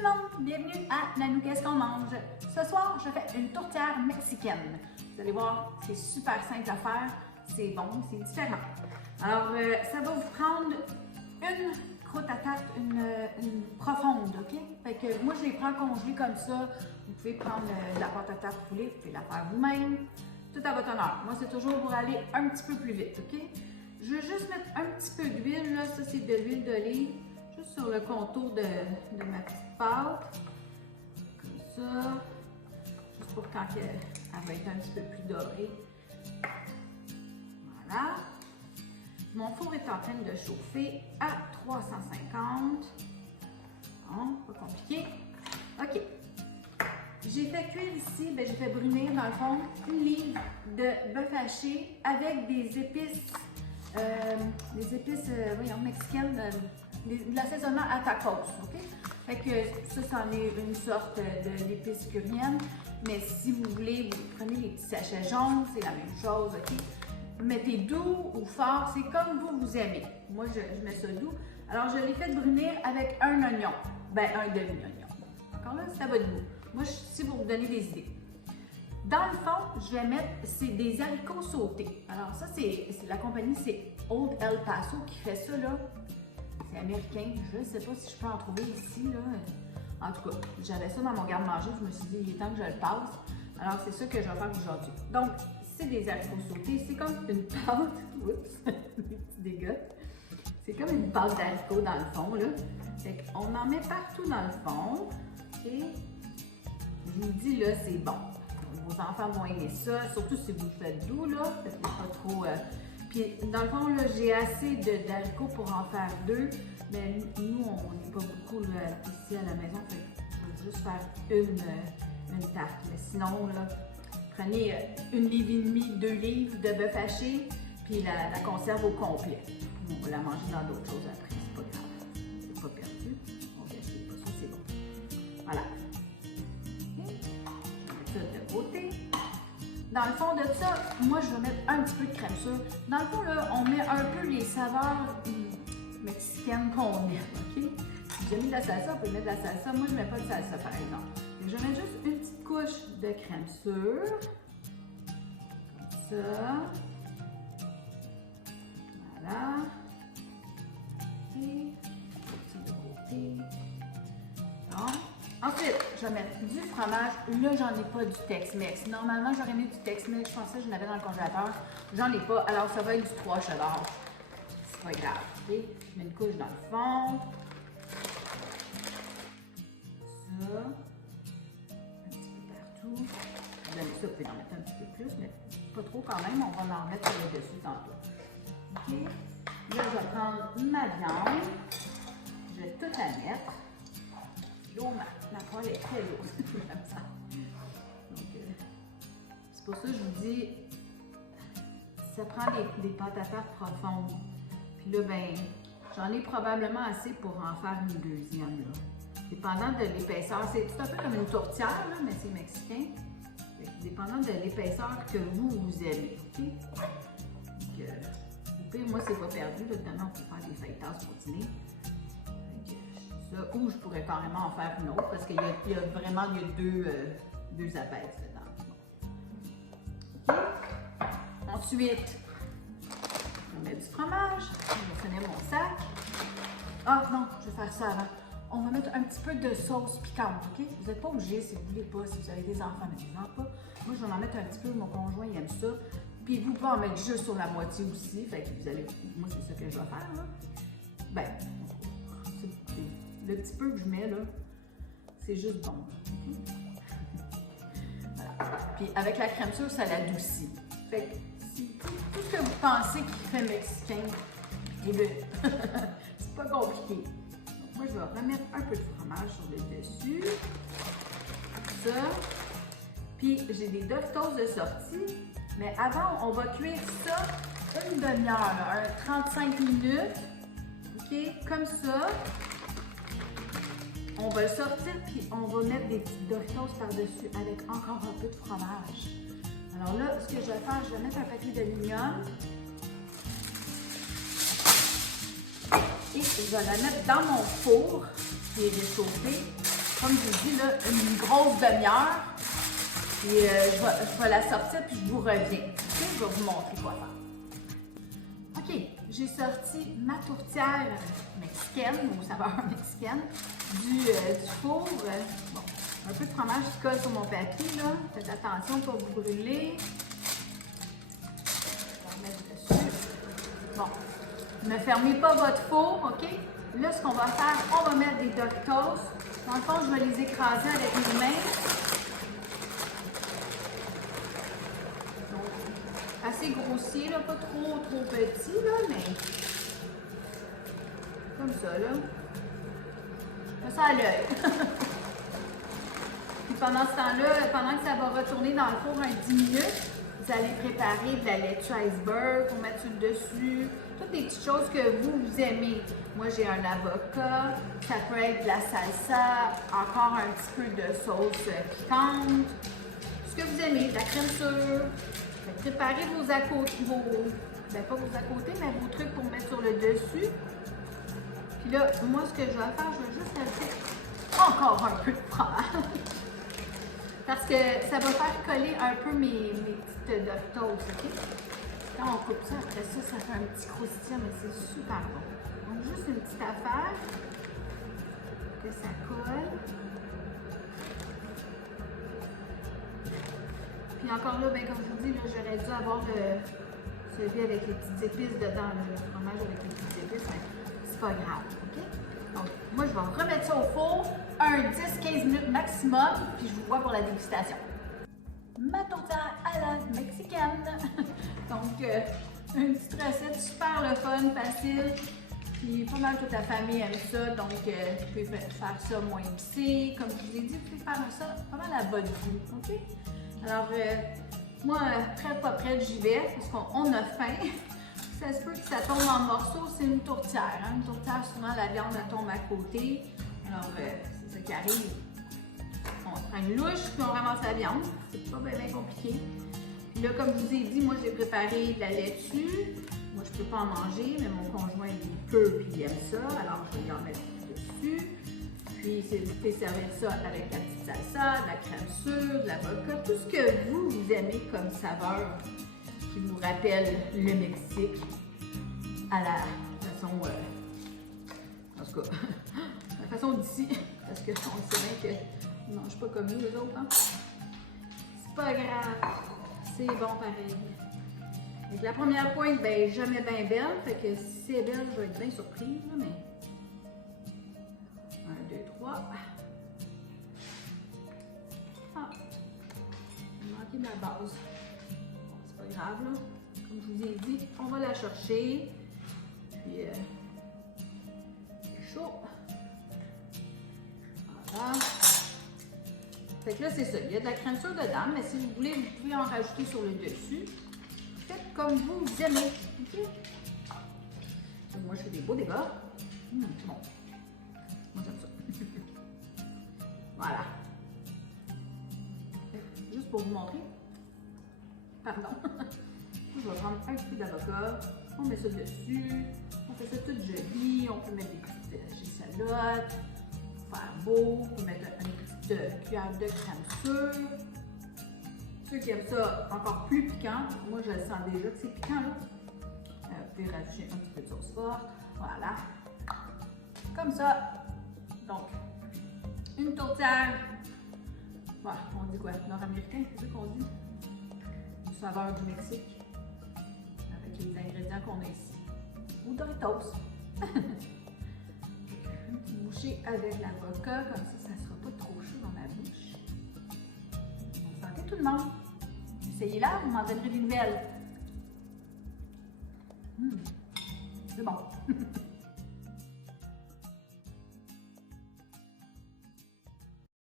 le monde, bienvenue à Nanou qu'est-ce qu'on mange. Ce soir, je fais une tourtière mexicaine. Vous allez voir, c'est super simple à faire, c'est bon, c'est différent. Alors, ça va vous prendre une croûte à tarte, une profonde, ok? Fait que moi, je les prends congelées comme ça. Vous pouvez prendre de la pâte à tarte poulet, vous pouvez la faire vous-même, tout à votre honneur. Moi, c'est toujours pour aller un petit peu plus vite, ok? Je vais juste mettre un petit peu d'huile, là, ça c'est de l'huile d'olive, juste sur le contour de ma petite pâte, comme ça, juste pour quand elle va être un petit peu plus dorée. Voilà. Mon four est en train de chauffer à 350. Bon, pas compliqué. OK. J'ai fait cuire ici, j'ai fait brunir dans le fond une livre de bœuf haché avec des épices mexicaines, de l'assaisonnement à tacos, ok? Fait que ça, c'en est une sorte d'épices curiennes, mais si vous voulez, vous prenez les petits sachets jaunes, c'est la même chose, ok? Mettez doux ou fort, c'est comme vous aimez. Moi, je mets ça doux. Alors, je l'ai fait brunir avec un oignon, un demi-oignon. Encore là, c'est à votre goût. Moi, je suis ici pour vous donner des idées. Dans le fond, je vais mettre, c'est des haricots sautés. Alors ça, c'est la compagnie, c'est Old El Paso qui fait ça, là. C'est américain. Je ne sais pas si je peux en trouver ici, là. En tout cas, j'avais ça dans mon garde-manger. Je me suis dit, il est temps que je le passe. Alors, c'est ça que je vais faire aujourd'hui. Donc, c'est des haricots sautés. C'est comme une pâte. Oups, des petits dégâts. C'est comme une pâte d'haricots dans le fond, là. Fait qu'on en met partout dans le fond. Et je vous dis, là, c'est bon. Vos enfants vont aimer ça, surtout si vous le faites doux, là. Faites pas trop. Puis, dans le fond, là, j'ai assez d'haricots pour en faire deux. Mais nous, on n'est pas beaucoup là, ici à la maison. Fait que je vais juste faire une tarte. Mais sinon, là, prenez une livre et demie, 2 livres de bœuf haché, puis la conserve au complet. On va la manger dans d'autres choses après. C'est pas grave. C'est pas perdu. On va acheter pas ça, c'est bon. Voilà. De côté. Dans le fond de ça, moi je vais mettre un petit peu de crème sûre. Dans le fond, là, on met un peu les saveurs mexicaines qu'on aime, ok? Si vous aimez de la salsa, vous pouvez mettre de la salsa. Moi, je ne mets pas de salsa, par exemple. Je vais mettre juste une petite couche de crème sûre. Comme ça. Voilà. Et petit de côté. Bon. Ensuite, je vais mettre du fromage. Là, j'en ai pas du Tex-Mex. Normalement, j'aurais mis du Tex-Mex. Je pensais que j'en avais dans le congélateur. J'en ai pas. Alors, ça va être du 3 cheddar. C'est pas grave. Okay? Je mets une couche dans le fond. Ça. Un petit peu partout. Vous aimez ça, vous pouvez en mettre un petit peu plus, mais pas trop quand même. On va en remettre sur le dessus tantôt. OK? Là, je vais prendre ma viande. Je vais tout la mettre. L'eau, ma poêle est très lourde, comme ça. Donc, c'est pour ça que je vous dis, ça prend des pâtes à tarte profondes. Puis là, j'en ai probablement assez pour en faire une deuxième, là. Dépendant de l'épaisseur, c'est un peu comme une tourtière, là, mais c'est mexicain. Dépendant de l'épaisseur que vous aimez, ok? Donc, au pire, moi, c'est pas perdu. Là, dedans, on peut faire des feuilletages pour dîner. Ça, ou je pourrais carrément en faire une autre parce qu'il y a vraiment deux abaisses dedans. Okay. Ensuite, on met du fromage. Je vais finir mon sac. Ah non, je vais faire ça avant. On va mettre un petit peu de sauce piquante, ok? Vous n'êtes pas obligé si vous ne voulez pas, si vous avez des enfants, mettez-en pas. Moi, je vais en mettre un petit peu, mon conjoint, il aime ça. Puis vous pouvez en mettre juste sur la moitié aussi. Fait que vous allez. Moi, c'est ça que je vais faire, là. Le petit peu que je mets, là, c'est juste bon. Okay? Voilà. Puis avec la crème sûre, ça l'adoucit. Fait que tout ce que vous pensez qui fait mexicain, eh bien, c'est pas compliqué. Donc, moi, je vais remettre un peu de fromage sur le dessus. Ça. Puis j'ai des Doritos de sortie. Mais avant, on va cuire ça une demi-heure, 35 minutes. OK? Comme ça. On va le sortir, puis on va mettre des petites Doritos par-dessus avec encore un peu de fromage. Alors là, ce que je vais faire, je vais mettre un papier d'aluminium. Et je vais la mettre dans mon four qui est réchauffé. comme je vous dis, là, une grosse demi-heure. Et je vais la sortir puis je vous reviens. Okay? Je vais vous montrer quoi faire. OK, j'ai sorti ma tourtière mexicaine, aux saveurs mexicaines, du four. Bon, un peu de fromage qui colle sur mon papier, là. Faites attention pour vous brûler. Je vais remettre dessus. Bon, ne fermez pas votre four, OK? Là, ce qu'on va faire, on va mettre des Doritos. Dans le fond, je vais les écraser avec mes mains. Donc, assez grossier, là, pas trop petit, là, mais comme ça, là. Je fais ça à l'œil. Puis pendant ce temps-là, pendant que ça va retourner dans le four un 10 minutes, vous allez préparer de la laitue iceberg pour mettre sur le dessus. Toutes des petites choses que vous aimez. Moi, j'ai un avocat, ça peut être de la salsa, encore un petit peu de sauce piquante. Ce que vous aimez, de la crème sûre. Préparez vos à côté, ben pas vos à côté, mais vos trucs pour mettre sur le dessus. Puis là, moi, ce que je vais faire, je vais juste ajouter encore un peu de fromage. Parce que ça va faire coller un peu mes petites Doritos, OK? Quand on coupe ça, après ça, ça fait un petit croustillant, mais c'est super bon. Donc, juste une petite affaire, que ça colle. Puis encore là, ben, comme je vous dis, j'aurais dû avoir celui avec les petites épices dedans, le fromage avec les petites épices, mais c'est pas grave, OK? Donc, moi, je vais remettre ça au four, un 10-15 minutes maximum, puis je vous vois pour la dégustation. Ma tourtière à la mexicaine. Donc, une petite recette super le fun, facile. Puis pas mal toute la famille aime ça, donc vous pouvez faire ça moins épicé. Comme je vous ai dit, vous pouvez faire ça pas mal à votre goût, OK? Alors, moi, prête pas prête, j'y vais, parce qu'on a faim. Ça se peut que ça tombe en morceaux, c'est une tourtière. Hein? Une tourtière, souvent, la viande elle tombe à côté. Alors, c'est ça qui arrive. On prend une louche, puis on ramasse la viande. C'est pas bien compliqué. Puis là, comme je vous ai dit, moi, j'ai préparé de la laitue. Moi, je peux pas en manger, mais mon conjoint, il peut, puis il aime ça. Alors, je vais lui en mettre dessus. Puis, vous pouvez servir ça avec la petite salsa, de la crème sûre, de l'avocat, tout ce que vous aimez comme saveur qui vous rappelle le Mexique à la façon, en tout cas, la façon d'ici, parce que on sait bien qu'ils ne mangent pas comme nous, les autres, hein? C'est pas grave, c'est bon pareil. Donc la première pointe, ben jamais bien belle, fait que si c'est belle, je vais être bien surprise, là, mais 1, 2, 3. Ah, il manquait de la base. Bon, c'est pas grave, là. Comme je vous ai dit, on va la chercher. Puis, c'est chaud. Voilà. Fait que là, c'est ça. Il y a de la crème sûre dedans, mais si vous voulez, vous pouvez en rajouter sur le dessus. Faites comme vous aimez. OK? Donc, moi, je fais des beaux débats. Bon. Moi, j'aime ça. Voilà. Juste pour vous montrer. Pardon. Je vais prendre un petit peu d'avocat. On met ça dessus. On fait ça tout joli. On peut mettre des petites échalotes. Faire beau. On peut mettre une petite cuillère de crème sûre. Ceux qui aiment ça encore plus piquant, moi je le sens déjà que c'est piquant là. Vous pouvez rajouter un petit peu de sauce forte. Voilà. Comme ça. Donc, une tourtière. Voilà, on dit quoi? Nord-américain, c'est ça qu'on dit? Une saveur du Mexique. Avec les ingrédients qu'on a ici. Ou Doritos. Un petit bouchée avec l'avocat, comme ça, ça ne sera pas trop chaud dans ma bouche. Bonne santé tout le monde. Essayez-la, vous m'en donnerez des nouvelles. C'est bon.